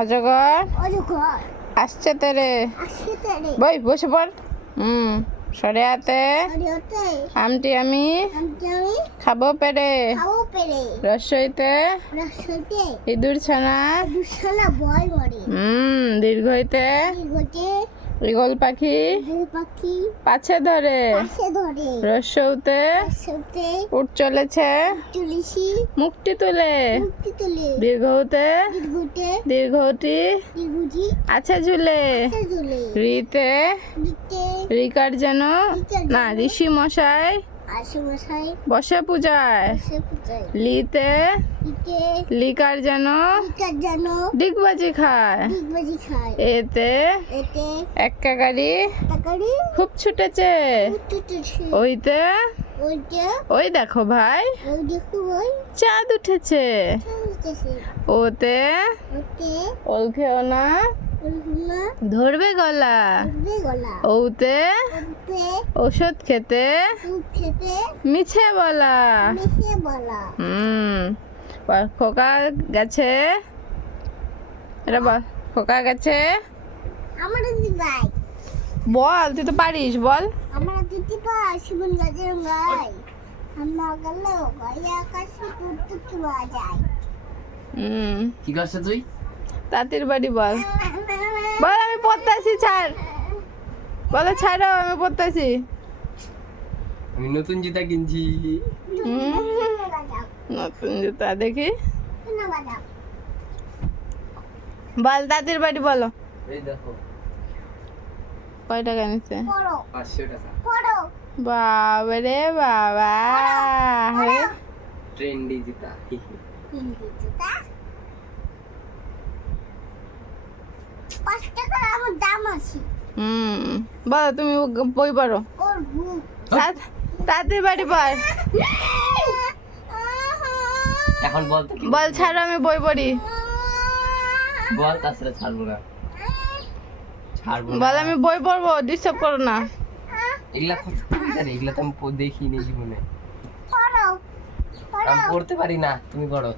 অজগর আসছে তেরে বই বসে পড়। সরে হাতে আমটি আমি খাবো পেরে। রস্বইতে ইঁদুর ছানা দীর্ঘইতে ঈগল পাখি পাছে ধরে। রস্যউতে উঠ চলেছে মুখটি তুলে। দীর্ঘউতে দীর্ঘটি আছে ঝুলে। রিতে রিকার যেন না ঋষি মশাই বসে পূজায়। লিতে লিকার যেন ডিগবাজি খায়। এতে একটা গাড়ি খুব ছুটেছে। ওইতে ওই দেখো ভাই চাঁদ উঠেছে। ওতে ওল খেও না ধরবে গলা। ওতে ওষুধ খেতে মিছে বলা। খোকা গেছে এটা বল। খোকা গেছে বল তুই তো পারিস বল। আমরা দিতে পারি শিবন গাছের গায় আমরা গেলে গায়ে আকাশে টুকটুকি বাজায়। কি করছিস তুই? তাঁতির বাড়ি বল। বল আমি পড়তাছি ছাড়। বলো ছাড়ো আমি পড়তাছি। আমি নতুন জুতা কিনছি। নতুন জুতা দেখি বল। তাঁতির বাড়ি বলো। এই দেখো কয় টাকা নিচ্ছে? 500 টাকা। বাবা রে বাবা ট্রেন্ডি জুতা। বলো তুমি বই পড়ো। তাঁতির বাড়ি বল। এখন বল তো বল ছাড়ো আমি বই পড়ি। বল তাছাড়া ছাড়বো না। বল আমি বই পড়বো ডিস্টার্ব করো না। এগুলা জানি এগুলা তো আমি দেখিনি জীবনে। আমি পড়তে পারি না তুমি পড়ো।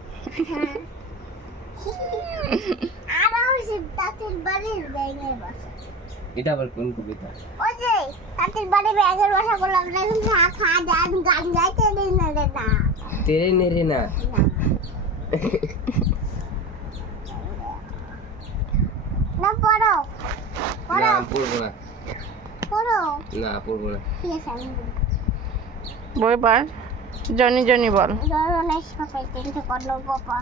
এটা আবার কোন কবিতা? ওই যে তাঁতির বাড়ি ব্যাঙের বাসা করলাম না খা গান গাইতে না তেরে নেরে না। না পড়ো না পড়বো না। না পড়বো না। ঠিক আছে আমি বই পড়। জনি জনি বল। ধরনের সবাই টেন্টে করলো বাবা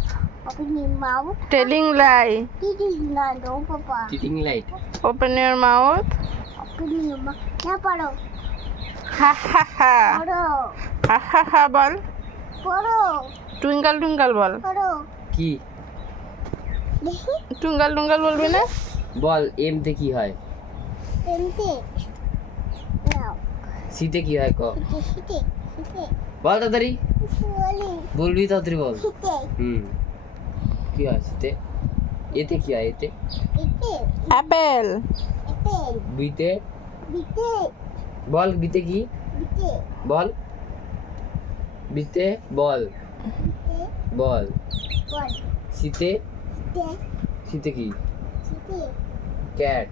open your mouth telling lie cheating না গো বাবা cheating light. Open your mouth open your mouth না পড়ো হা হা হা পড়ো হা হা হা বল। পড়ো টুইঙ্কল টুইঙ্কল বল। পড়ো কি দেখি টুইঙ্কল টুইঙ্কল বলবি না? বল এম তে কি হয়? টেন্টে নাও সিতে কি হয় ক? শীতে বল তাড়াতাড়ি বলি বলবি তাড়াতাড়ি বল। শীতে কি হয় সিতে? এতে কি হয়? এতে এতে অ্যাপেল। অ্যাপেল বিতে বিতে বল। বিতে কি বিতে বল? বিতে বল বিতে বল। বল সিতে বিতে সিতে কি? শীতে ক্যাট।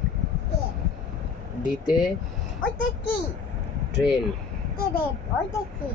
ডিতে ওইটা কি ট্রেন। টেরেন ওইটা কি